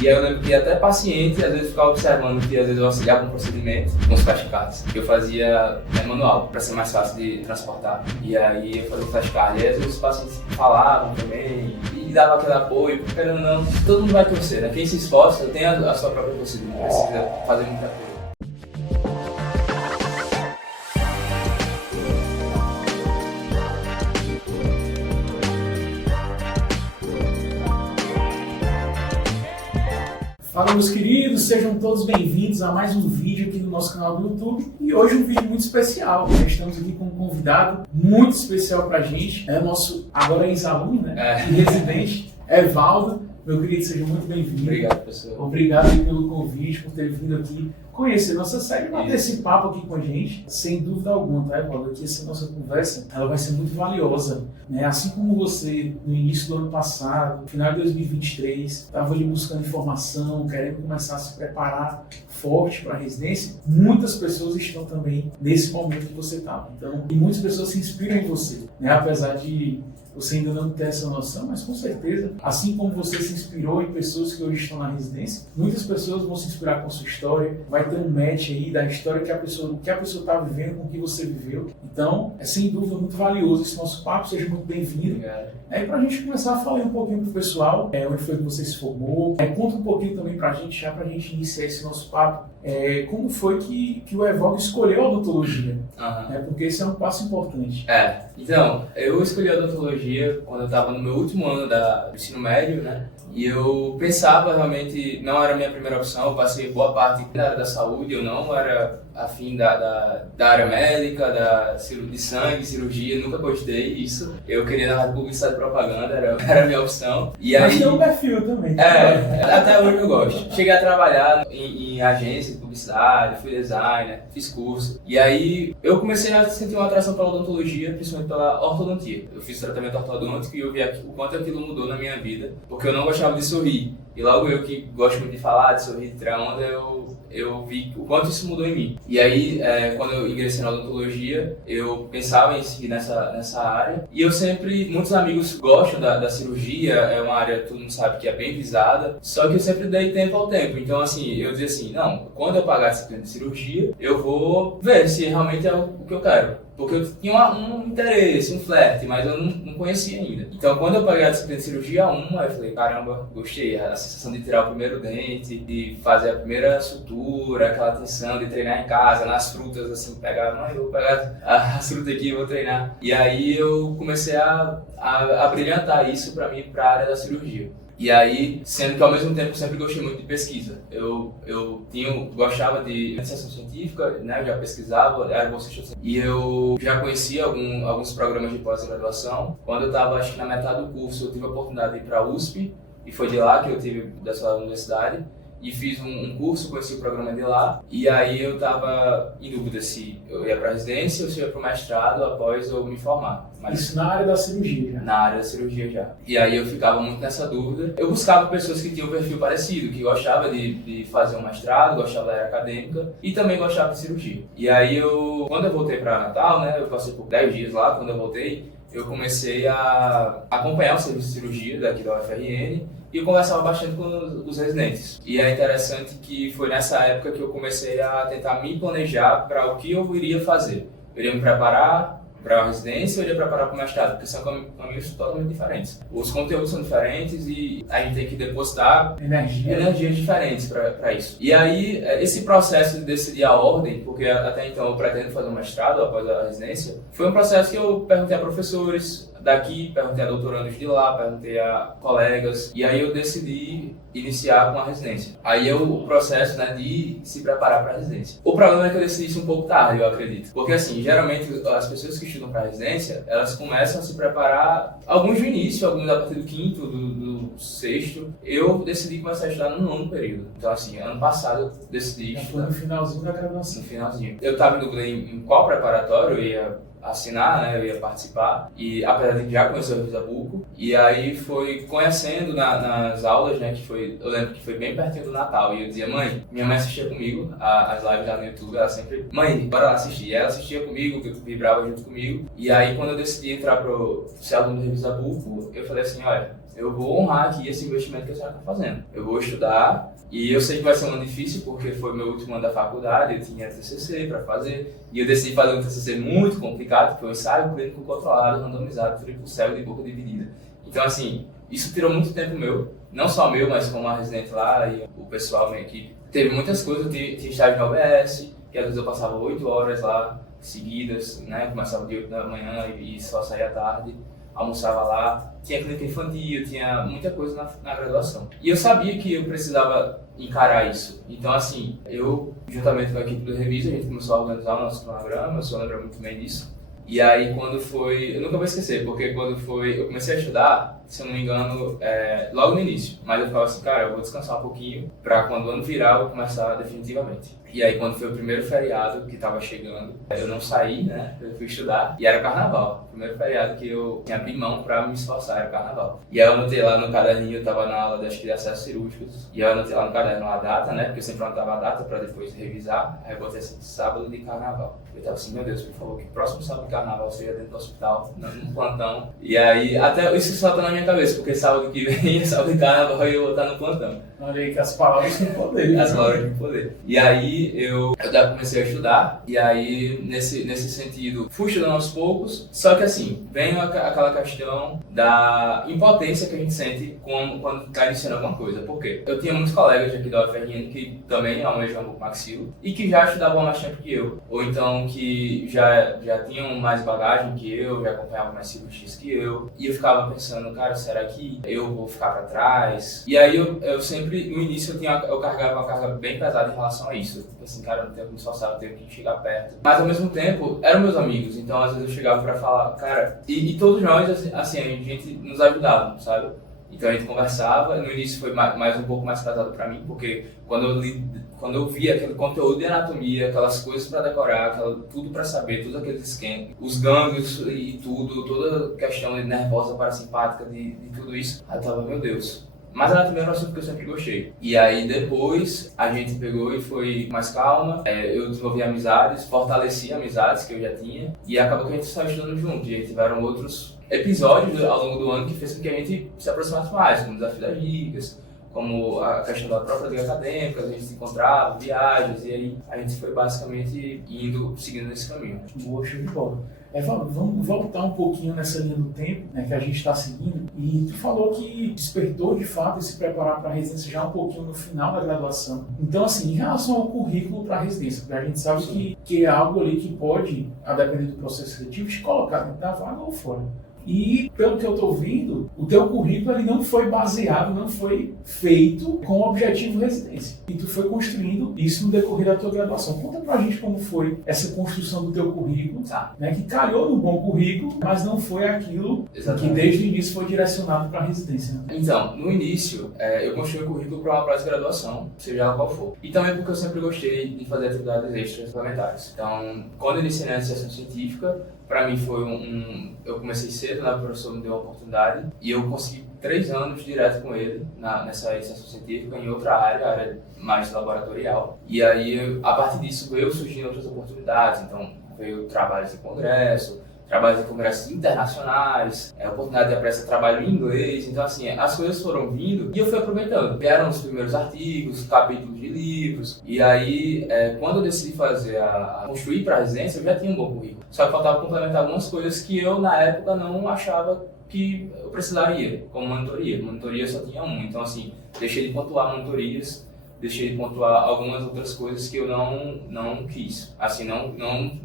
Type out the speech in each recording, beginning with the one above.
E aí eu lembro que até paciente, às vezes ficava observando que às vezes eu auxiliava um procedimento com os flashcards, que eu fazia manual, para ser mais fácil de transportar. E aí eu fazia o flashcard, e aí às vezes os pacientes falavam também, e dava aquele apoio, porque querendo ou não, todo mundo vai torcer, né? Quem se esforça tem a sua própria torcida, não precisa fazer muita coisa. Fala, meus queridos, sejam todos bem-vindos a mais um vídeo aqui no nosso canal do YouTube. E hoje um vídeo muito especial. Estamos aqui com um convidado muito especial pra gente. É o nosso agora ex-aluno, né? E residente, Evaldo. Meu querido, seja muito bem-vindo. Obrigado, professor. Obrigado aí pelo convite, por ter vindo aqui conhecer nossa série e bater esse papo aqui com a gente. Sem dúvida alguma, tá, Evaldo? Aqui essa nossa conversa, ela vai ser muito valiosa, né? Assim como você, no início do ano passado, no final de 2023, estava ali buscando informação, querendo começar a se preparar forte para a residência, muitas pessoas estão também nesse momento que você estava. Então, e muitas pessoas se inspiram em você, né? Apesar de você ainda não ter essa noção, mas com certeza, assim como você se inspirou em pessoas que hoje estão na residência, muitas pessoas vão se inspirar com a sua história, vai ter um match aí da história que a pessoa está vivendo com o que você viveu. Então, é sem dúvida muito valioso esse nosso papo, seja muito bem-vindo. E para a gente começar a falar um pouquinho para o pessoal, onde foi que você se formou, conta um pouquinho também para a gente, já para a gente iniciar esse nosso papo, como foi que o Evaldo escolheu a odontologia, porque esse é um passo importante. Então, eu escolhi a odontologia quando eu estava no meu último ano do ensino médio, né? E eu pensava realmente, não era a minha primeira opção, eu passei boa parte da área da saúde, eu não era afim da área médica, de sangue, cirurgia, nunca gostei disso. Eu queria na publicidade e propaganda, era a minha opção. E mas aí, tem um perfil também. Até hoje eu gosto. Cheguei a trabalhar em agência de publicidade, fui designer, fiz curso. E aí eu comecei a sentir uma atração pela odontologia, principalmente pela ortodontia. Eu fiz tratamento ortodôntico e eu vi o quanto aquilo mudou na minha vida, porque eu não gostava de sorrir. E logo eu que gosto muito de falar, de sorrir, de tirar onda, eu vi o quanto isso mudou em mim. E aí, quando eu ingressei na odontologia, eu pensava em seguir nessa área. E eu sempre, muitos amigos gostam da cirurgia, é uma área, todo mundo sabe que é bem visada, só que eu sempre dei tempo ao tempo. Então, assim, eu dizia assim, não, quando eu pagar a disciplina de cirurgia, eu vou ver se realmente é o que eu quero. Porque eu tinha um interesse, um flerte, mas eu não conhecia ainda. Então, quando eu paguei a disciplina de cirurgia 1, eu falei, caramba, gostei. A sensação de tirar o primeiro dente, de fazer a primeira sutura, aquela tensão de treinar em casa, nas frutas, assim, eu vou pegar as frutas aqui e vou treinar. E aí eu comecei a brilhantar isso para mim, para a área da cirurgia. E aí, sendo que ao mesmo tempo eu sempre gostei muito de pesquisa. Eu gostava de iniciação científica, né? Eu já pesquisava, era bolsista e eu já conhecia alguns programas de pós-graduação. Quando eu estava, acho que na metade do curso, eu tive a oportunidade de ir para a USP, e foi de lá que eu tive dessa universidade. E fiz um curso, conheci o programa de lá, e aí eu estava em dúvida se eu ia para a residência ou se eu ia para o mestrado após eu me formar. Mas isso na área da cirurgia já? Na área da cirurgia já. E aí eu ficava muito nessa dúvida. Eu buscava pessoas que tinham um perfil parecido, que gostava de fazer um mestrado, gostava da área acadêmica e também gostava de cirurgia. E aí quando eu voltei para Natal, né, eu passei por 10 dias lá, quando eu voltei, eu comecei a acompanhar o serviço de cirurgia daqui da UFRN, e eu conversava bastante com os residentes. E é interessante que foi nessa época que eu comecei a tentar me planejar para o que eu iria fazer. Eu iria me preparar para a residência ou eu iria preparar para o mestrado, porque são caminhos totalmente diferentes. Os conteúdos são diferentes e a gente tem que depositar energias diferentes para isso. E aí, esse processo de decidir a ordem, porque até então eu pretendo fazer um mestrado após a residência, foi um processo que eu perguntei a professores daqui, perguntei a doutorandos de lá, perguntei a colegas, e aí eu decidi iniciar com a residência. Aí é o processo, né, de se preparar para a residência. O problema é que eu decidi isso um pouco tarde, eu acredito. Porque assim, geralmente as pessoas que estudam para a residência, elas começam a se preparar, alguns no início, alguns a partir do quinto, do sexto. Eu decidi começar a estudar no nono período. Então assim, ano passado eu decidi já estudar. Foi no finalzinho da graduação. No finalzinho. Eu estava em dúvida em qual preparatório eu ia assinar, né, eu ia participar, e apesar de já conhecer o Revisa Buco, e aí foi conhecendo nas aulas, né, eu lembro que foi bem pertinho do Natal, e eu dizia, mãe, minha mãe assistia comigo, as lives lá no YouTube, ela sempre, mãe, bora lá assistir, e ela assistia comigo, vibrava junto comigo, e aí quando eu decidi entrar ser aluno do Revisa Buco, eu falei assim, olha, eu vou honrar aqui esse investimento que a senhora está fazendo. Eu vou estudar, e eu sei que vai ser um ano difícil, porque foi meu último ano da faculdade, eu tinha TCC para fazer, e eu decidi fazer um TCC muito complicado, que foi um ensaio clínico controlado, randomizado, triplo cego de boca dividida. Então, assim, isso tirou muito tempo meu, não só meu, mas como a residente lá e o pessoal, minha equipe. Teve muitas coisas, eu tinha estágio na OBS, que às vezes eu passava 8 horas lá, seguidas, né? Começava de 8 da manhã e só saía à tarde, almoçava lá. Tinha clínica infantil, tinha muita coisa na graduação. E eu sabia que eu precisava encarar isso. Então, assim, eu, juntamente com a equipe do Revisa, a gente começou a organizar o nosso cronograma, eu só lembro muito bem disso. E aí, quando foi... Eu nunca vou esquecer, porque quando foi... Eu comecei a estudar, se eu não me engano, logo no início. Mas eu ficava assim, cara, eu vou descansar um pouquinho pra quando o ano virar, eu vou começar definitivamente. E aí, quando foi o primeiro feriado que tava chegando, eu não saí, né? Eu fui estudar e era carnaval. O primeiro feriado que eu tinha abri mão pra me esforçar era carnaval. E aí eu anotei lá no caderninho, eu tava na aula de acessos cirúrgicos. E aí eu anotei lá no caderno a data, né? Porque eu sempre anotava a data pra depois revisar. Aí eu botei assim, sábado de carnaval. Eu tava assim, meu Deus, por favor, que próximo sábado de carnaval seja dentro do hospital, num plantão. E aí, até isso salta na minha cabeça, porque sábado que vem, sábado de carnaval, eu vou estar no plantão. Olha aí que as palavras têm poder. As palavras têm poder. E aí, eu comecei a estudar, e aí, nesse sentido, fui estudando aos poucos, só que assim, vem aquela questão da impotência que a gente sente quando está iniciando alguma coisa. Por quê? Eu tinha muitos colegas aqui da UFRN que também almejam o maxilo, e que já estudavam há mais tempo que eu, ou então que já tinham mais bagagem que eu, já acompanhavam mais cirurgias que eu, e eu ficava pensando, cara, será que eu vou ficar para trás? E aí eu sempre, no início, eu carregava uma carga bem pesada em relação a isso. Assim, cara, eu não tenho que me esforçar, eu tenho que chegar perto. Mas ao mesmo tempo, eram meus amigos, então às vezes eu chegava pra falar, cara, e todos nós, assim, a gente nos ajudava, sabe? Então a gente conversava, no início foi um pouco mais pesado pra mim, porque quando eu via aquele conteúdo de anatomia, aquelas coisas pra decorar, tudo pra saber, todos aqueles esquemas, os gânglios e tudo, toda questão nervosa, parasimpática, de tudo isso, aí eu tava, meu Deus. Mas a anatomia era um assunto que eu sempre gostei. E aí depois a gente pegou e foi mais calma, eu desenvolvi amizades, fortaleci amizades que eu já tinha, e acabou que a gente saiu estudando junto, e aí tiveram outros episódios ao longo do ano que fez com que a gente se aproximasse mais, como o desafio das ligas, como a questão da própria liga acadêmica, a gente se encontrava, viagens, e aí a gente foi basicamente seguindo nesse caminho. Boa, show de bola. Vamos voltar um pouquinho nessa linha do tempo, né, que a gente está seguindo. E tu falou que despertou de fato se preparar para a residência já um pouquinho no final da graduação. Então, assim, em relação ao currículo para a residência, porque a gente sabe que é algo ali que pode, a depender do processo seletivo, te colocar dentro da vaga ou fora. E, pelo que eu estou vendo, o teu currículo ele não foi baseado, não foi feito com o objetivo residência. E tu foi construindo isso no decorrer da tua graduação. Conta pra gente como foi essa construção do teu currículo, né, que calhou no bom currículo, mas não foi aquilo que desde o início foi direcionado para a residência. Né? Então, no início, eu construí o currículo para uma pós-graduação, seja ela qual for. E também porque eu sempre gostei de fazer atividades extras suplementares. Então, quando eu iniciei na iniciação científica, para mim foi eu comecei cedo, né, o professor me deu uma oportunidade e eu consegui 3 anos direto com ele nessa iniciação científica em outra área mais laboratorial. E aí, a partir disso, veio surgindo outras oportunidades. Então, veio trabalhos em congressos internacionais, oportunidade de apresentar trabalho em inglês. Então, assim, as coisas foram vindo e eu fui aproveitando. Vieram os primeiros artigos, capítulos de livros. E aí, quando eu decidi construir para a residência, eu já tinha um bom currículo. Só que faltava complementar algumas coisas que eu, na época, não achava que eu precisaria, como monitoria. Monitoria só tinha uma. Então, assim, deixei de pontuar monitorias, deixei de pontuar algumas outras coisas que eu não quis. Assim,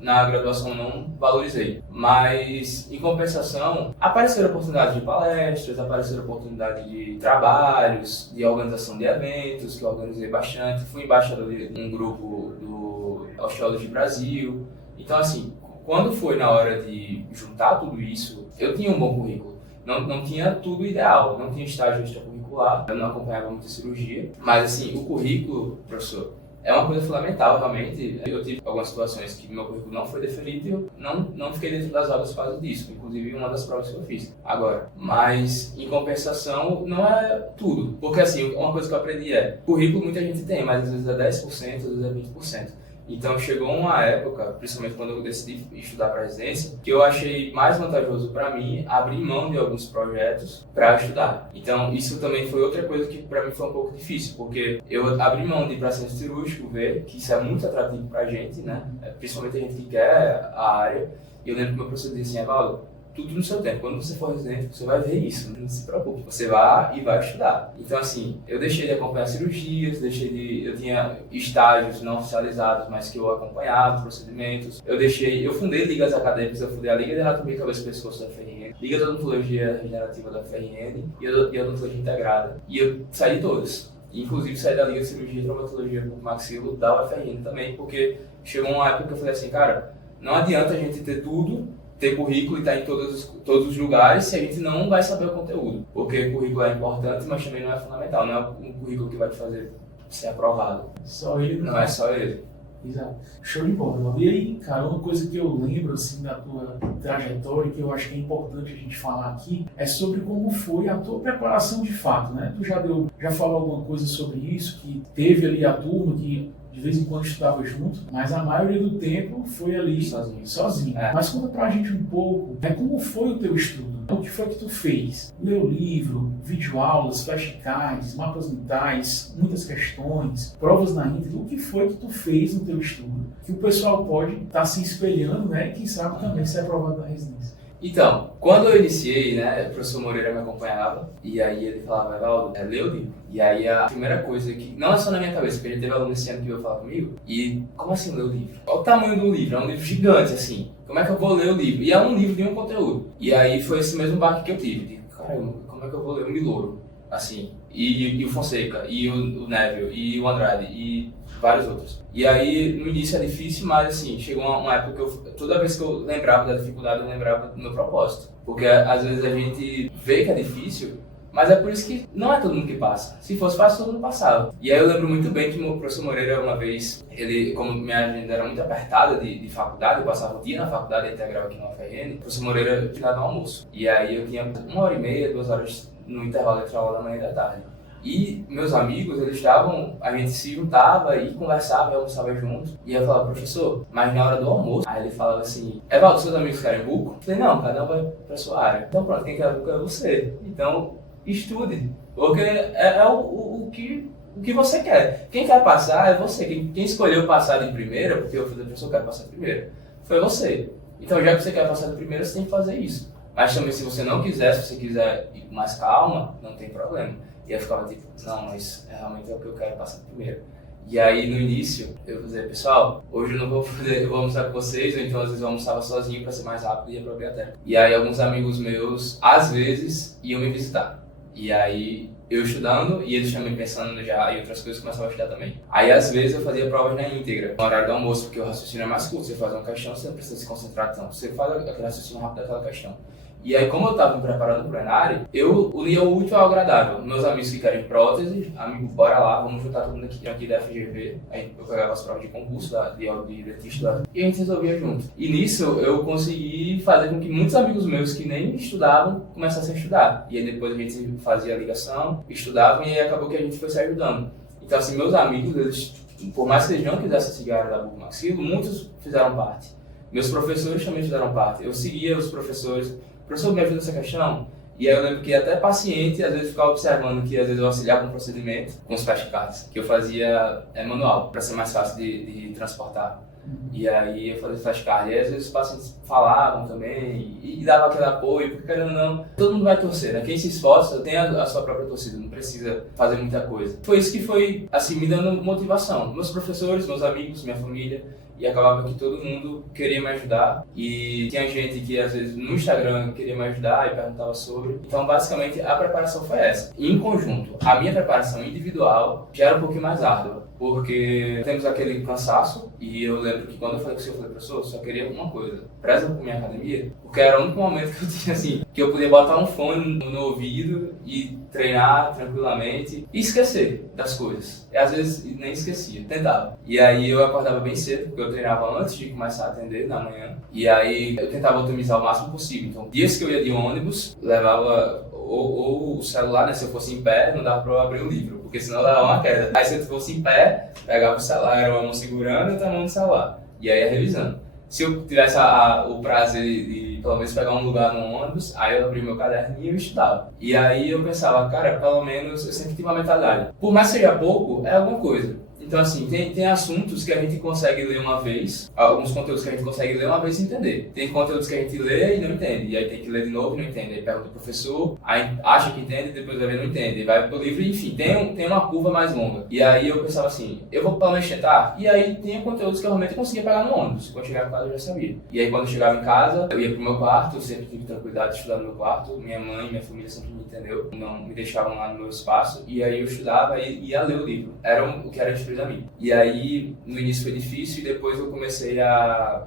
na graduação não valorizei. Mas, em compensação, apareceram oportunidades de palestras, apareceram oportunidades de trabalhos, de organização de eventos, que eu organizei bastante. Fui embaixador de um grupo do Osteology Brasil. Então, assim, quando foi na hora de juntar tudo isso, eu tinha um bom currículo. Não tinha tudo ideal, não tinha estágio extracurricular, eu não acompanhava muita cirurgia, mas assim, o currículo, professor, é uma coisa fundamental, realmente. Eu tive algumas situações que meu currículo não foi deferido e eu não fiquei dentro das vagas por causa disso, inclusive uma das provas que eu fiz agora. Mas, em compensação, não é tudo, porque assim, uma coisa que eu aprendi currículo muita gente tem, mas às vezes é 10%, às vezes é 20%. Então chegou uma época, principalmente quando eu decidi estudar para residência, que eu achei mais vantajoso para mim abrir mão de alguns projetos para estudar. Então isso também foi outra coisa que para mim foi um pouco difícil, porque eu abri mão de ir para centro cirúrgico, ver que isso é muito atrativo para a gente, né? Principalmente a gente que quer a área. E eu lembro que meu professor disse assim, Evaldo, tudo no seu tempo. Quando você for residente, você vai ver isso, não se preocupe. Você vai e vai estudar. Então, assim, eu deixei de acompanhar cirurgias, eu tinha estágios não oficializados, mas que eu acompanhava, procedimentos. Eu fundei ligas acadêmicas, eu fundei a Liga de Anatomia, Cabeça e Pescoço da FRN, Liga de Odontologia Regenerativa da FRN e a Odontologia Integrada. E eu saí de todas. Inclusive, saí da Liga de Cirurgia e Traumatologia Bucomaxilo da UFRN também, porque chegou uma época que eu falei assim, cara, não adianta a gente ter tudo, ter currículo e estar em todos os lugares se a gente não vai saber o conteúdo. Porque o currículo é importante, mas também não é fundamental. Não é um currículo que vai te fazer ser aprovado. Só ele não é só ele. Exato. Show de bola. E aí, cara, uma coisa que eu lembro assim da tua trajetória, que eu acho que é importante a gente falar aqui, é sobre como foi a tua preparação de fato, né? Tu já falou alguma coisa sobre isso, que teve ali a turma que de vez em quando estudava junto, mas a maioria do tempo foi ali sozinho. Mas conta pra gente um pouco, né, como foi o teu estudo? O que foi que tu fez? Leu livro, videoaulas, flashcards, mapas mentais, muitas questões, provas na íntegra. O que foi que tu fez no teu estudo? Que o pessoal pode estar se espelhando, né? E quem sabe também ser aprovado na residência. Então, quando eu iniciei, né, o professor Moreira me acompanhava, e aí ele falava, Evaldo, lê o livro. E aí a primeira coisa que, não é só na minha cabeça, porque a gente teve aluno esse ano que veio falar comigo, e como assim ler o livro? Olha o tamanho do livro, é um livro gigante, assim, como é que eu vou ler o livro? E é um livro de um conteúdo. E aí foi esse mesmo baque que eu tive, de, caramba, como é que eu vou ler o Miloro? Assim, e o Fonseca, e o Neville, e o Andrade, e vários outros. E aí, no início é difícil, mas assim, chegou uma época que toda vez que eu lembrava da dificuldade, eu lembrava do meu propósito. Porque às vezes a gente vê que é difícil, mas é por isso que não é todo mundo que passa. Se fosse fácil, todo mundo passava. E aí eu lembro muito bem que o professor Moreira, uma vez, ele, como minha agenda era muito apertada de faculdade, eu passava o dia na faculdade integral aqui na UFRN, o professor Moreira tirava o almoço. E aí eu tinha 1h30, 2 horas no intervalo entre a aula da manhã e da tarde. E meus amigos, a gente se juntava e conversava e almoçava junto. E eu falava, professor, mas na hora do almoço, aí ele falava assim, Evaldo, seus amigos querem buco? Eu falei, não, cada um vai pra sua área. Então pronto, quem quer buco é você. Então, estude, porque é o que você quer. Quem quer passar é você. Quem escolheu passar de primeira, porque eu falei, professor, eu quero passar de primeira, foi você. Então, já que você quer passar de primeira, você tem que fazer isso. Mas também, se você não quiser, se você quiser ir com mais calma, não tem problema. E eu ficava tipo, não, mas realmente é o que eu quero passar primeiro. E aí, no início, eu dizia, pessoal, hoje eu não vou poder, eu vou almoçar com vocês, ou então às vezes eu almoçava sozinho para ser mais rápido e ia pra biblioteca. E aí, alguns amigos meus, às vezes, iam me visitar. E aí, eu estudando e eles também pensando já em outras coisas, começavam a estudar também. Aí, às vezes, eu fazia provas na íntegra, no horário do almoço, porque o raciocínio é mais curto. Você faz uma questão, você não precisa se concentrar tanto. Você faz aquele raciocínio rápido daquela questão. E aí, como eu estava me preparando para o Enare, eu unia o útil ao agradável. Meus amigos que querem prótese, amigo, bora lá, vamos juntar todo mundo aqui da FGV. Aí eu pegava as provas de concurso, de dentista, e a gente resolvia junto. E nisso eu consegui fazer com que muitos amigos meus que nem estudavam começassem a estudar. E aí depois a gente fazia a ligação, estudavam e aí acabou que a gente foi se ajudando. Então assim, meus amigos, eles, por mais que eles não quisessem seguir a área da bucomaxilo, muitos fizeram parte. Meus professores também fizeram parte. Eu seguia os professores. Professor, me ajuda nessa questão? E aí eu lembro que até paciente, às vezes, ficava observando que às vezes eu auxiliava um procedimento com os flashcards, que eu fazia manual, para ser mais fácil de transportar. E aí eu fazia flashcard, e aí às vezes os pacientes falavam também, e dava aquele apoio, porque querendo ou não, todo mundo vai torcer, né? Quem se esforça tem a sua própria torcida, não precisa fazer muita coisa. Foi isso que foi, assim, me dando motivação. Meus professores, meus amigos, minha família, e acabava que todo mundo queria me ajudar e tinha gente que às vezes no Instagram queria me ajudar e perguntava sobre. Então basicamente a preparação foi essa. E, em conjunto, a minha preparação individual já era um pouquinho mais árdua, porque temos aquele cansaço e eu lembro que quando eu falei com o senhor, eu falei, professor, eu só queria uma coisa, preza por minha academia, porque era o único momento que eu tinha assim, que eu podia botar um fone no ouvido e treinar tranquilamente e esquecer das coisas. E às vezes nem esquecia, tentava. E aí eu acordava bem cedo, porque eu treinava antes de começar a atender na manhã. E aí eu tentava otimizar o máximo possível. Então, dias que eu ia de ônibus, levava ou o celular, né? Se eu fosse em pé, não dava pra eu abrir o livro, porque senão eu levava uma queda. Aí se eu fosse em pé, Pegava o celular, era uma mão segurando e outra mão no celular. E aí ia revisando. Se eu tivesse o prazer de pelo menos pegar um lugar no ônibus, aí eu abria meu caderninho e estudava. E aí eu pensava, cara, pelo menos eu sempre tive uma mentalidade. Por mais que seja pouco, é alguma coisa. Então, assim, tem assuntos que a gente consegue ler uma vez, alguns conteúdos que a gente consegue ler uma vez e entender. Tem conteúdos que a gente lê e não entende, e aí tem que ler de novo e não entende. Aí pergunta pro professor, aí acha que entende, depois vai ver não entende, e vai pro livro, enfim, tem uma curva mais longa. E aí eu pensava assim, eu vou pelo menos tentar, e aí tinha conteúdos que eu realmente conseguia pegar no ônibus. Quando eu chegava em casa eu já sabia. E aí quando eu chegava em casa, eu ia pro meu quarto, eu sempre tive tranquilidade de estudar no meu quarto, minha mãe e minha família sempre me entendeu, não me deixavam lá no meu espaço, e aí eu estudava e ia ler o livro. Era o que era instruído a mim. E aí, no início foi difícil e depois eu comecei a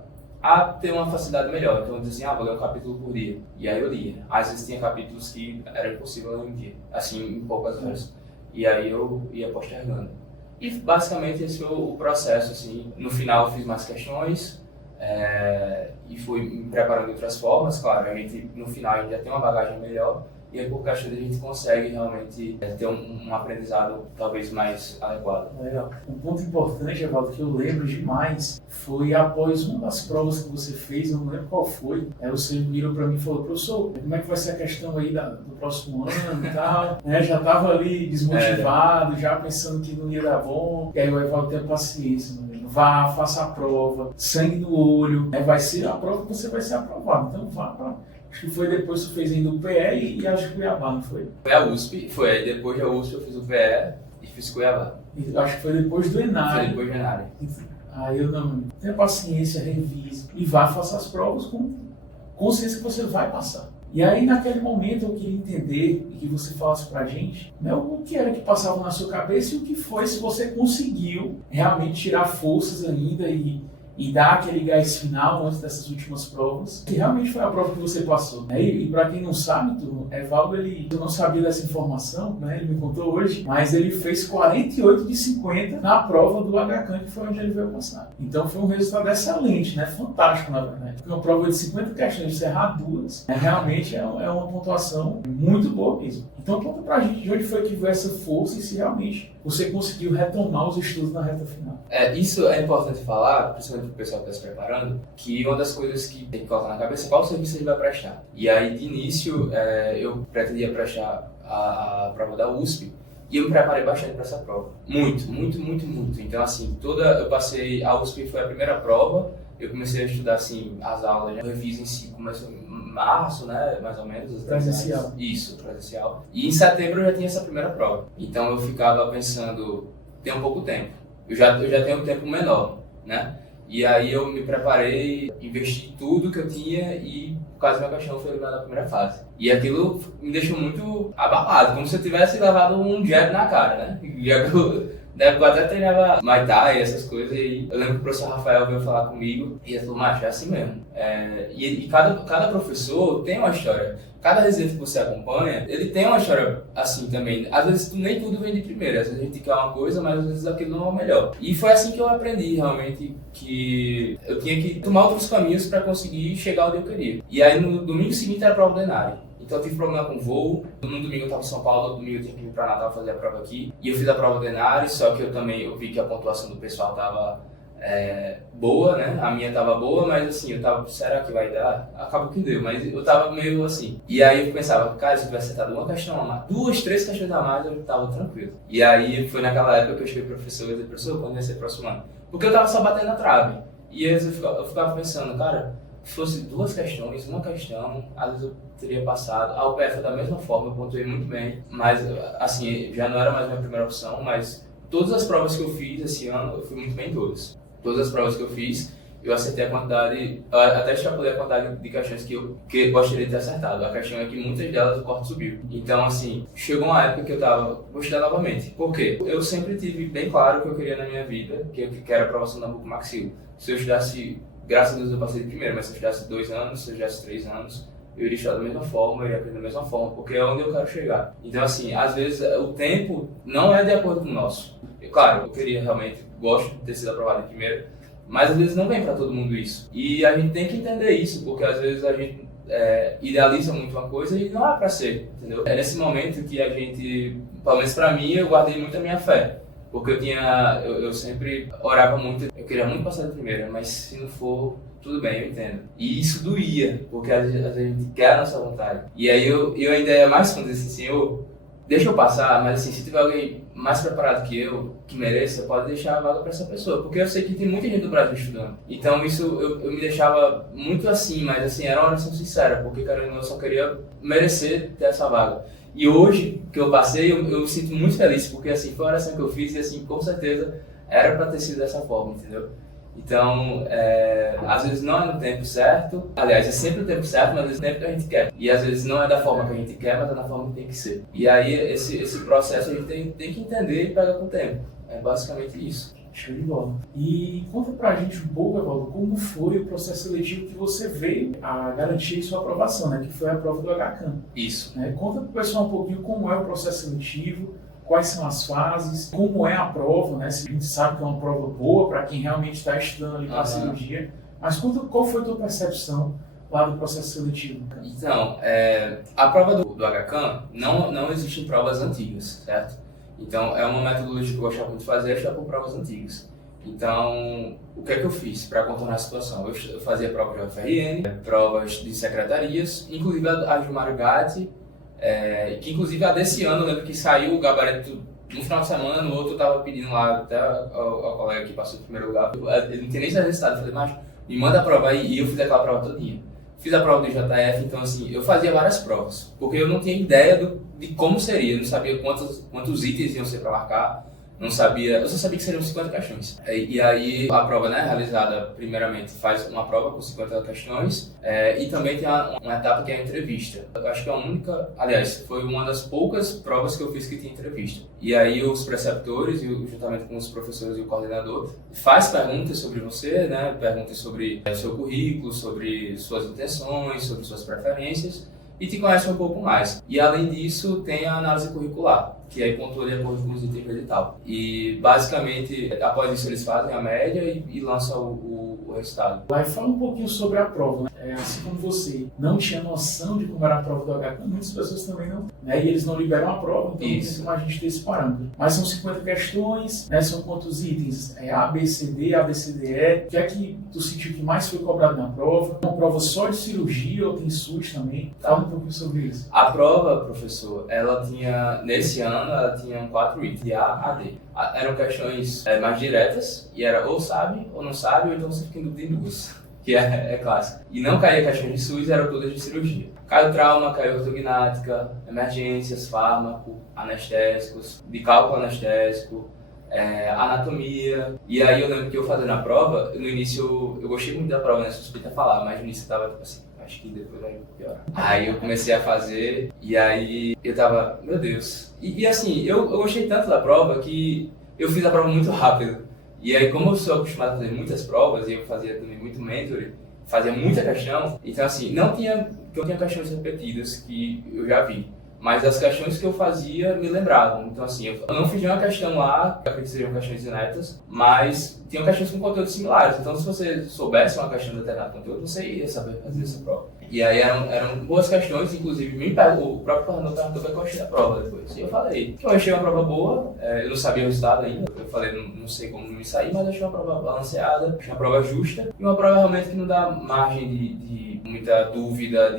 ter uma facilidade melhor. Então eu dizia assim, vou ler um capítulo por dia. E aí eu lia. Às vezes tinha capítulos que era impossível ler um dia, assim, em poucas horas. E aí eu ia postergando. E basicamente esse foi o processo, assim. No final eu fiz mais questões e fui me preparando de outras formas. Claro, no final a gente já tem uma bagagem melhor. E aí, por questão a gente consegue realmente ter um aprendizado talvez mais adequado. Legal. Um ponto importante, Evaldo, que eu lembro demais foi após uma das provas que você fez, eu não lembro qual foi, você virou para mim e falou, professor, como é que vai ser a questão aí do próximo ano e tal? Já estava ali desmotivado, já pensando que não ia dar bom. E aí o Evaldo tem paciência, vá, faça a prova, sangue no olho, vai ser a prova que você vai ser aprovado. Então vá para... Acho que foi depois que você fez ainda o PE e acho que Cuiabá, não foi? Foi a USP, foi. Depois da USP eu fiz o PE e fiz Cuiabá. E acho que foi depois do Enare. Foi depois do Enare. Aí eu não... Tenha paciência, revise e vá, faça as provas com consciência que você vai passar. E aí naquele momento eu queria entender e que você falasse pra gente, né, o que era que passava na sua cabeça e o que foi se você conseguiu realmente tirar forças ainda e dar aquele gás final antes dessas últimas provas, que realmente foi a prova que você passou. Né? E para quem não sabe, Evaldo, eu não sabia dessa informação, né? Ele me contou hoje, mas ele fez 48 de 50 na prova do HCAN, que foi onde ele veio passar. Então foi um resultado excelente, né? Fantástico, na verdade. Porque uma prova de 50 questões, você errar duas, realmente é uma pontuação muito boa mesmo. Então conta pra gente de onde foi que veio essa força e se realmente você conseguiu retomar os estudos na reta final. Isso é importante falar, principalmente para o pessoal que está se preparando, que uma das coisas que tem que colocar na cabeça é qual serviço ele vai prestar. E aí, de início, eu pretendia prestar a prova da USP e eu me preparei bastante para essa prova. Muito, muito, muito, muito. Então, assim, eu passei, a USP foi a primeira prova, eu comecei a estudar, assim, as aulas, o reviso em si começou em março, né, mais ou menos. Presencial. Isso, presencial. E em setembro eu já tinha essa primeira prova. Então eu ficava pensando, tem um pouco tempo. Eu já tenho um tempo menor, né? E aí eu me preparei, investi tudo que eu tinha e quase minha paixão foi eliminada na primeira fase. E aquilo me deixou muito abalado, como se eu tivesse levado um jab na cara, né? Eu até treinava Muay Thai e essas coisas, e eu lembro que o professor Rafael veio falar comigo e ele falou, macho, é assim mesmo. E cada professor tem uma história. Cada residente que você acompanha, ele tem uma história assim também. Às vezes nem tudo vem de primeira, às vezes a gente quer uma coisa, mas às vezes aquilo não é o melhor. E foi assim que eu aprendi realmente que eu tinha que tomar outros caminhos para conseguir chegar onde eu queria. E aí no domingo seguinte era a prova do Enare. Então eu tive problema com voo, no domingo eu estava em São Paulo, no domingo eu tinha que ir para Natal fazer a prova aqui. E eu fiz a prova do Enare, só que eu vi que a pontuação do pessoal estava boa, né? A minha estava boa, mas assim, eu tava, será que vai dar? Acabou que deu, mas eu tava meio assim. E aí eu pensava, cara, se eu tivesse acertado uma questão a mais, 2, 3 questões a mais, eu tava tranquilo. E aí foi naquela época que eu cheguei pro professor e disse, professor, quando vai ser próximo ano? Porque eu tava só batendo na trave. E aí eu ficava pensando, cara, se fosse 2 questões, uma questão, às vezes eu teria passado. A UPF da mesma forma, eu pontuei muito bem, mas assim, já não era mais minha primeira opção, mas todas as provas que eu fiz esse ano, eu fui muito bem em todas. Todas as provas que eu fiz, eu acertei a quantidade, até extrapolei a quantidade de questões que eu gostaria de ter acertado. A questão é que muitas delas o corte subiu. Então, assim, chegou uma época que eu vou estudar novamente. Por quê? Eu sempre tive bem claro o que eu queria na minha vida, que era a aprovação da Nabucodonosor. Se eu estudasse, graças a Deus eu passei de primeiro, mas se eu estudasse 2 anos, se eu estudasse 3 anos, eu iria estudar da mesma forma, eu iria aprender da mesma forma, porque é onde eu quero chegar. Então, assim, às vezes o tempo não é de acordo com o nosso. Claro, eu queria realmente, gosto de ter sido aprovado em primeiro, mas às vezes não vem para todo mundo isso. E a gente tem que entender isso, porque às vezes a gente idealiza muito uma coisa e não é para ser, entendeu? É nesse momento que a gente, pelo menos para mim, eu guardei muito a minha fé. Porque eu sempre orava muito, eu queria muito passar de primeira, mas se não for, tudo bem, eu entendo. E isso doía, porque às vezes a gente quer a nossa vontade. E aí eu ainda ia mais fundo assim, Senhor, deixa eu passar, mas assim, se tiver alguém mais preparado que eu, que mereça, pode deixar a vaga para essa pessoa. Porque eu sei que tem muita gente do Brasil estudando. Então isso eu me deixava muito assim, mas assim, era uma oração sincera, porque cara, eu só queria merecer ter essa vaga. E hoje que eu passei, eu me sinto muito feliz, porque assim, foi a oração que eu fiz e assim, com certeza era para ter sido dessa forma, entendeu? Então, às vezes não é no tempo certo, aliás, é sempre no tempo certo, mas é no tempo que a gente quer. E às vezes não é da forma que a gente quer, mas é da forma que tem que ser. E aí esse processo a gente tem que entender e pegar com o tempo. É basicamente isso. Show de bola. E conta pra gente um pouco, Evaldo, como foi o processo seletivo que você veio a garantir sua aprovação, né? Que foi a prova do HCAM. Isso. Conta pro pessoal um pouquinho como é o processo seletivo, quais são as fases, como é a prova, né? Se a gente sabe que é uma prova boa para quem realmente está estudando ali para a cirurgia, mas conta qual foi a tua percepção lá do processo seletivo? Então, a prova do HCAM não existem provas antigas, certo? Então, é uma metodologia que eu gostava muito de fazer, estudar por provas antigas. Então, o que é que eu fiz para contornar a situação? Eu fazia prova de UFRN, provas de secretarias, inclusive a de Mário Gatti, que inclusive a desse ano, eu lembro que saiu o gabarito no final de semana, no outro eu estava pedindo lá, até ao colega que passou em primeiro lugar, ele não tinha nem resultado, eu falei, mas me manda a prova aí, e eu fiz aquela prova todinha. Fiz a prova do JF, então assim, eu fazia várias provas, porque eu não tinha ideia de como seria, eu não sabia quantos itens iam ser para marcar, não sabia, eu só sabia que seriam 50 questões. E aí a prova, né, realizada primeiramente, faz uma prova com 50 questões e também tem uma etapa que é a entrevista. Eu acho que é a única, aliás, foi uma das poucas provas que eu fiz que tinha entrevista. E aí os preceptores, juntamente com os professores e o coordenador, faz perguntas sobre você, né, perguntas sobre o seu currículo, sobre suas intenções, sobre suas preferências, e te conhece um pouco mais. E além disso, tem a análise curricular, que aí pontua de acordo com os itens e tal. E basicamente, após isso, eles fazem a média e lançam o resultado. Lá, e fala um pouquinho sobre a prova, né? Assim como você não tinha noção de como era a prova do HCAM, muitas pessoas também não, né? E eles não liberam a prova, então não tem como a gente ter esse parâmetro. Mas são 50 questões, né? São quantos itens? A, B, C, D, A, B, C, D, E. O que é que tu sentiu que mais foi cobrado na prova? Uma prova só de cirurgia ou tem SUS também? Fala um pouquinho sobre isso. A prova, professor, nesse ano, ela tinha 4 itens, de A a D. Eram questões mais diretas, e era ou sabe, ou não sabe, ou então você fica em dúvida em duas, que é clássico. E não caía questões de SUS, eram todas de cirurgia. Caiu trauma, caiu ortognática, emergências, fármaco, anestésicos, de cálculo anestésico, anatomia. E aí eu lembro que eu fazendo a prova, no início eu gostei muito da prova, né? Suspeita falar, mas no início eu tava tipo assim, acho que depois vai piorar. Aí eu comecei a fazer, e aí eu tava, meu Deus. E assim, eu gostei tanto da prova que eu fiz a prova muito rápido. E aí, como eu sou acostumado a fazer muitas provas, e eu fazia também muito mentoring, fazia muita questão, então assim, não tinha questões repetidas que eu já vi. Mas as questões que eu fazia me lembravam. Então assim, eu não fiz nenhuma questão lá, que acredito que seriam questões inéditas, mas tinham questões com conteúdos similares. Então se você soubesse uma questão de determinado conteúdo, você ia saber fazer essa prova. E aí eram boas questões, inclusive o próprio coordenador perguntou como é que eu achei a prova depois. E eu falei que eu achei uma prova boa, eu não sabia o resultado ainda, eu falei, não sei como me sair, mas achei uma prova balanceada, achei uma prova justa, e uma prova realmente que não dá margem de muita dúvida,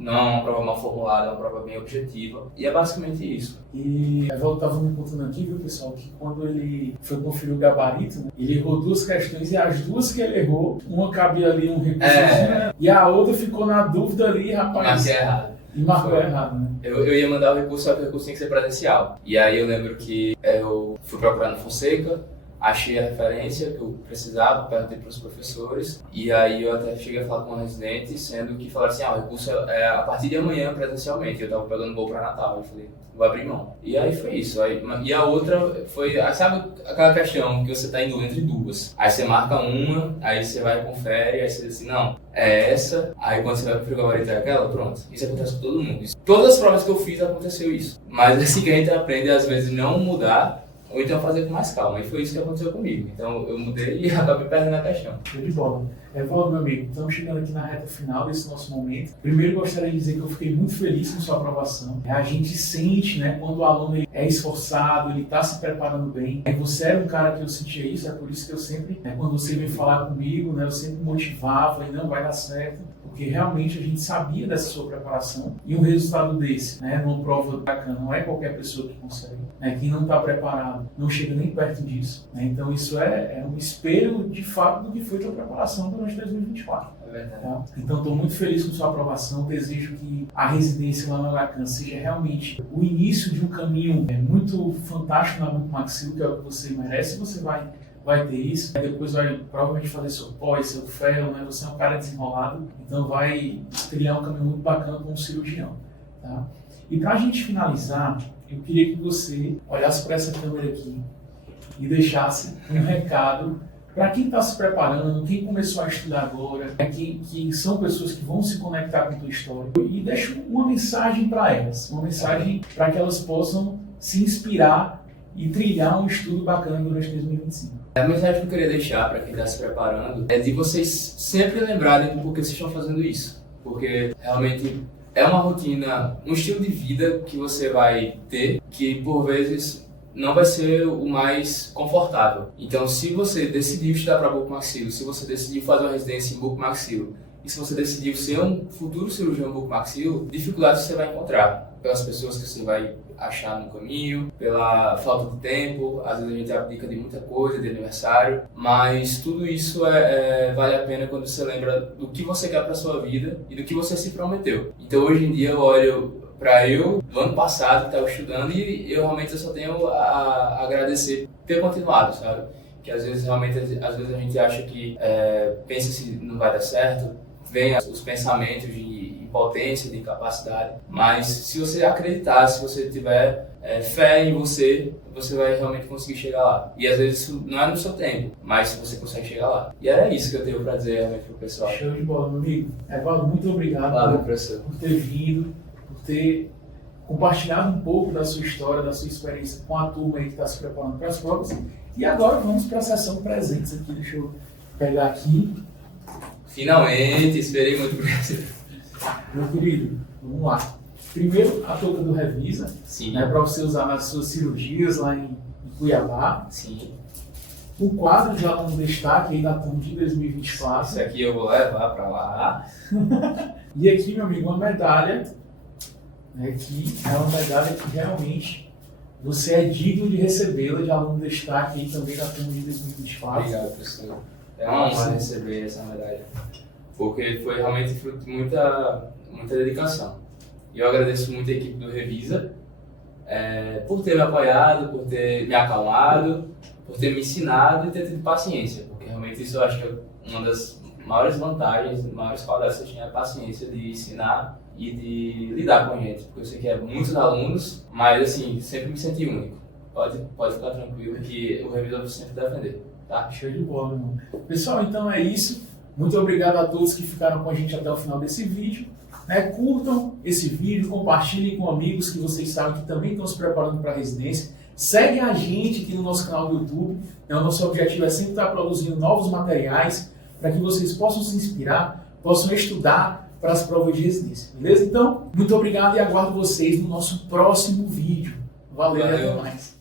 não é uma prova mal formulada, é uma prova bem objetiva, e é basicamente isso. E Evaldo estava me contando aqui, viu, pessoal, que quando ele foi conferir o gabarito, né, ele errou 2 questões, e as 2 que ele errou, uma cabia ali um recurso, né, e a outra ficou na dúvida ali, rapaz. Marquei errado. E marcou errado, né? Eu ia mandar o recurso, só que o recurso tem que ser presencial. E aí eu lembro que eu fui procurar no Fonseca, achei a referência que eu precisava, perguntei para os professores, e aí eu até cheguei a falar com uma residente, sendo que falaram assim, o recurso é a partir de amanhã presencialmente. Eu estava pegando voo para Natal, eu falei, vou abrir mão. E aí foi isso. E a outra foi, sabe aquela questão que você está indo entre duas? Aí você marca uma, aí você vai e confere, aí você diz assim, não, é essa, aí quando você vai pro gabarito é aquela, pronto. Isso acontece com todo mundo. Todas as provas que eu fiz aconteceu isso. Mas assim que a gente aprende, às vezes, não mudar ou então fazer com mais calma. E foi isso que aconteceu comigo. Então eu mudei e acabei perdendo a questão. Show de bola. Evaldo, meu amigo, estamos chegando aqui na reta final desse nosso momento. Primeiro, gostaria de dizer que eu fiquei muito feliz com sua aprovação. A gente sente, né, quando o aluno ele é esforçado, ele está se preparando bem. Você era um cara que eu sentia isso, é por isso que eu sempre, quando você veio falar comigo, né, eu sempre motivava e não vai dar certo, porque realmente a gente sabia dessa sua preparação. E um resultado desse, né, numa prova bacana, não é qualquer pessoa que consegue. Quem não está preparado não chega nem perto disso. Então isso é um espelho de fato do que foi a tua preparação durante 2024. É verdade. Tá? Então estou muito feliz com sua aprovação, desejo que a residência lá na Lacan seja realmente o início de um caminho muito fantástico na Bucomaxilo, que é o que você merece, você vai ter isso, depois vai provavelmente fazer seu pós, seu fellow, né? Você é um cara desenrolado, então vai trilhar um caminho muito bacana como cirurgião. Tá? E para a gente finalizar, eu queria que você olhasse para essa câmera aqui e deixasse um recado para quem está se preparando, quem começou a estudar agora, que são pessoas que vão se conectar com a tua história. E deixa uma mensagem para elas, uma mensagem para que elas possam se inspirar e trilhar um estudo bacana durante 2025. A mensagem que eu queria deixar para quem está se preparando é de vocês sempre lembrarem do porquê vocês estão fazendo isso. Porque realmente é uma rotina, um estilo de vida que você vai ter que por vezes não vai ser o mais confortável. Então, se você decidiu estudar para bucomaxilo, se você decidiu fazer uma residência em bucomaxilo, e se você decidiu ser um futuro cirurgião bucomaxilo, dificuldades você vai encontrar pelas pessoas que você vai achar no caminho, pela falta de tempo, às vezes a gente abdica de muita coisa, de aniversário, mas tudo isso vale a pena quando você lembra do que você quer para sua vida e do que você se prometeu. Então, hoje em dia eu olho para eu, do ano passado, que estava estudando, e eu realmente só tenho a agradecer por ter continuado, sabe? Que às vezes realmente a gente acha que pensa se não vai dar certo, vem os pensamentos de impotência, de incapacidade, mas se você acreditar, se você tiver fé em você, você vai realmente conseguir chegar lá. E às vezes isso não é no seu tempo, mas você consegue chegar lá. E era isso que eu tenho para dizer realmente pro pessoal. Show de bola, meu amigo. Evaldo, muito obrigado por ter vindo, por ter compartilhado um pouco da sua história, da sua experiência com a turma aí que está se preparando para as provas. E agora vamos para a sessão presentes aqui. Deixa eu pegar aqui. Finalmente, esperei muito por isso. Meu querido, vamos lá. Primeiro, a touca do Revisa, né, para você usar nas suas cirurgias lá em Cuiabá. Sim. O quadro de aluno destaque aí da turma de 2024. Isso aqui eu vou levar para lá. E aqui, meu amigo, uma medalha, né, que é uma medalha que realmente você é digno de recebê-la, de aluno destaque aí também da turma de 2024. Obrigado, professor. É uma honra receber essa medalha, porque foi realmente fruto de muita dedicação. E eu agradeço muito a equipe do Revisa por ter me apoiado, por ter me acalmado, por ter me ensinado e ter tido paciência, porque realmente isso eu acho que é uma das maiores vantagens, maiores qualidades que eu tinha, a paciência de ensinar e de lidar com a gente, porque eu sei que é muitos alunos, mas assim, sempre me senti único. Pode ficar tranquilo que o Revisa eu vou sempre defender. Tá? Show de bola, meu irmão. Pessoal, então é isso. Muito obrigado a todos que ficaram com a gente até o final desse vídeo. Curtam esse vídeo, compartilhem com amigos que vocês sabem que também estão se preparando para a residência. Seguem a gente aqui no nosso canal do YouTube. O nosso objetivo é sempre estar produzindo novos materiais para que vocês possam se inspirar, possam estudar para as provas de residência. Beleza? Então, muito obrigado e aguardo vocês no nosso próximo vídeo. Valeu. E até mais.